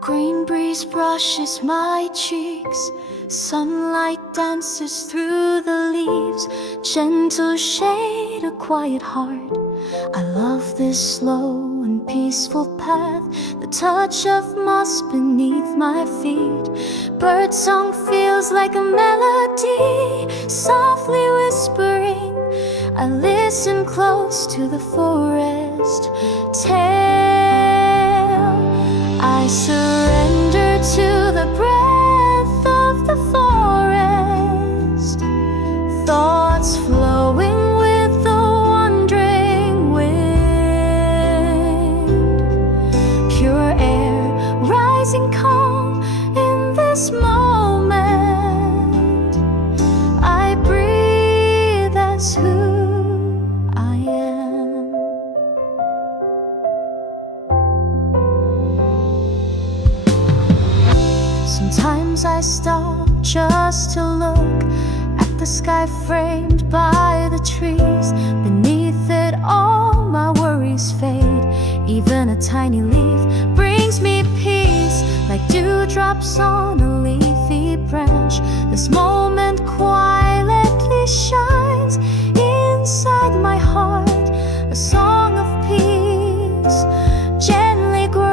Green breeze brushes my cheeks, sunlight dances through the leaves, gentle shade, a quiet heart. I love this slow and peaceful path, the touch of moss beneath my feet. Birdsong feels like a melody, softly whispering. I listen close to the forest tale. I surrender to the breath of the forest, thoughts flowing with the wandering wind. Pure air rising calm in this moment. I breathe as who I am. Sometimes I stop just to look at the sky framed by the trees. Beneath it all my worries fade. Even a tiny leaf brings me peace, like dewdrops on a leafy branch. This moment quietly shines inside my heart. A song of peace gently grows.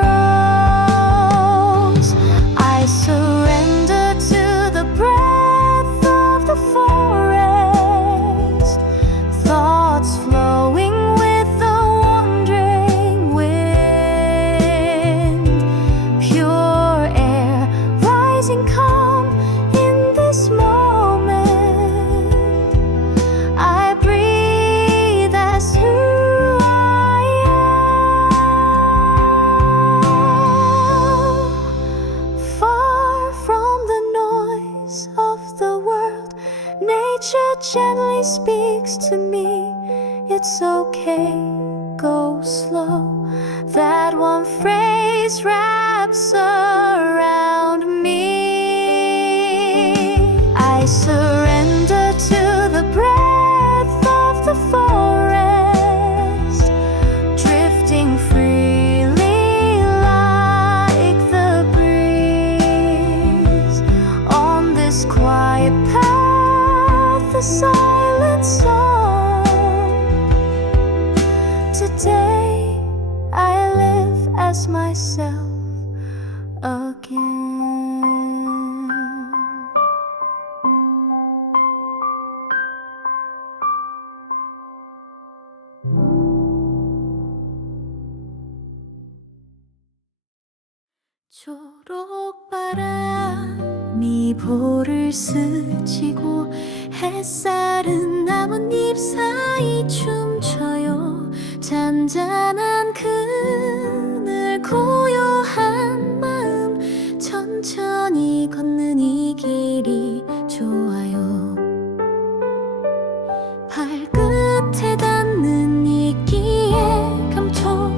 I surrender to the breath of the forest, thoughts flowing with the wandering wind. Pure air rising calm in this moment. I breathe as who I am. Far from the noise of the world, nature gently speaks to me. It's okay, go slow. That one phrase wraps around me. I surrender to the breath of the forest, drifting freely like the breeze. On this quiet path, the silent song. Today I live as myself again. 초록바람이 볼을 스치고 햇살은 나뭇잎 사이 춤춰요. 잔잔한 그늘 고요한 마음, 천천히 걷는 이 길이 좋아요. 발끝에 닿는 이끼의 감촉,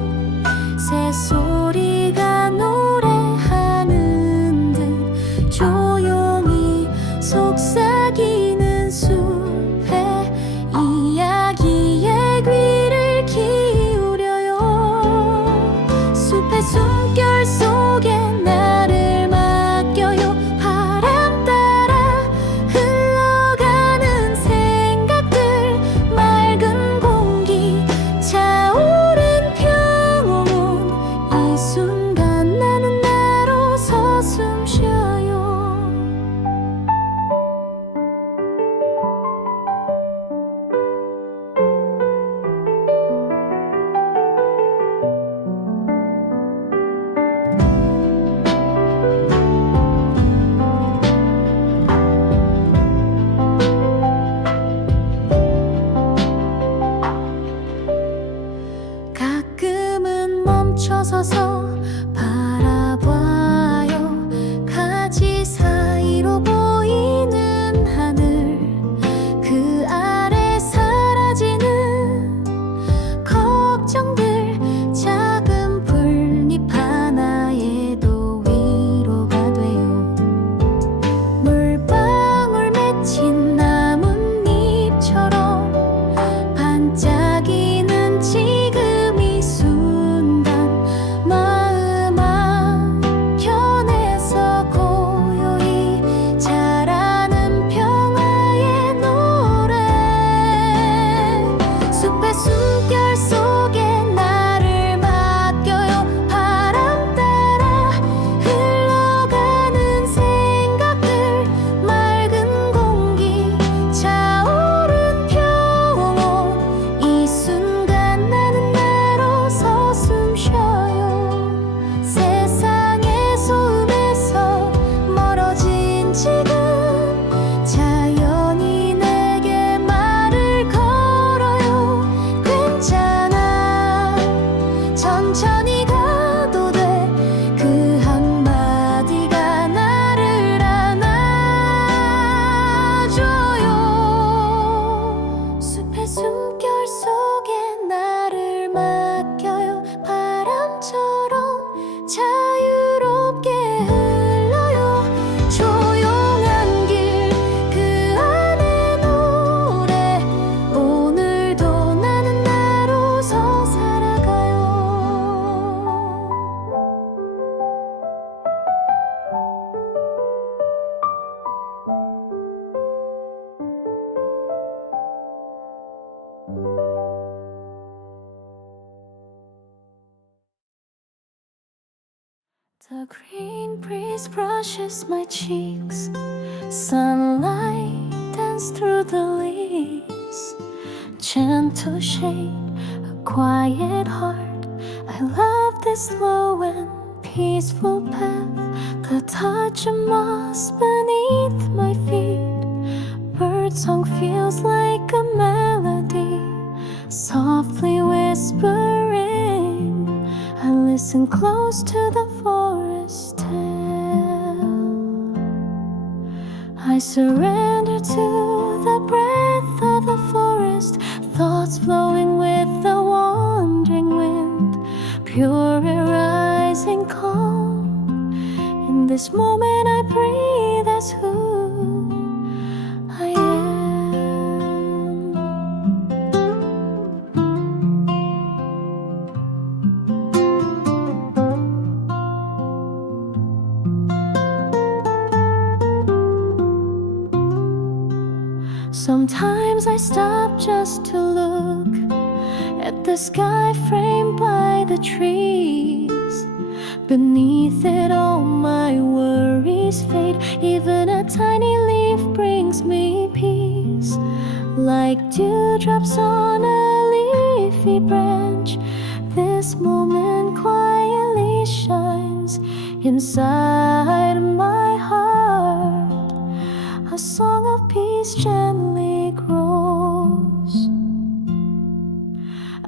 새소리가 노래하는 듯 조용히 속삭이는 숲의 이야기에 귀를 기울여요. 숲의 숨결 속에 나를 맡겨요. 바람 따라 흘러가는 생각들, 맑은 공기 차오른 평온. 이 순간 나는 나로서 숨 쉬어요. 가끔은 멈춰서서 바라봐요. 가지 사이로 보이는 하늘, 그 아래 사라지는 걱정들. 작은 풀잎 하나에도 위로가 돼요. 물방울 맺힌 나뭇잎처럼 반짝이는 지금 이 순간, 마음 아껴 The green breeze brushes my cheeks. Sunlight dances through the leaves. Gentle shade, a quiet heart. I love this slow and peaceful path. The touch of moss beneath my feet. Birdsong feels like a melody, softly whispering. I listen close to the forest tale. I surrender to the breath of the forest, thoughts flowing with the wandering wind, pure and rising calm. In this moment I breathe as who I am. Sometimes I stop just to look at the sky framed by the trees. Beneath it all my worries fade. Even a tiny leaf brings me peace. Like dewdrops on a leafy branch, this moment quietly shines inside my heart. A song of peace gently grows.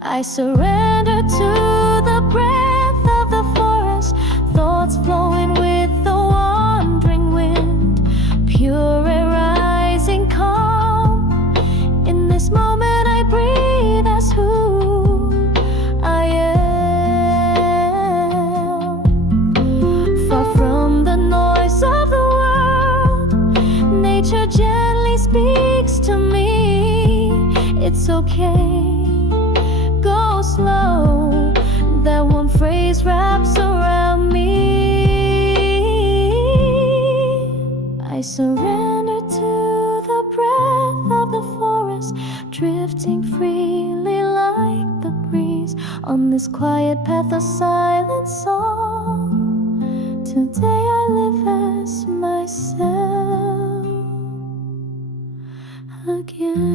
I surrender to the breath of the forest, thoughts flowing with the wandering wind, pure and rising calm. In this moment I breathe as who I am. Far from the noise of the world, nature gently speaks to me. It's okay, go slow. That one phrase wraps around me. I surrender to the breath of the forest, drifting freely like the breeze on this quiet path, a silent song. Today I live as myself again.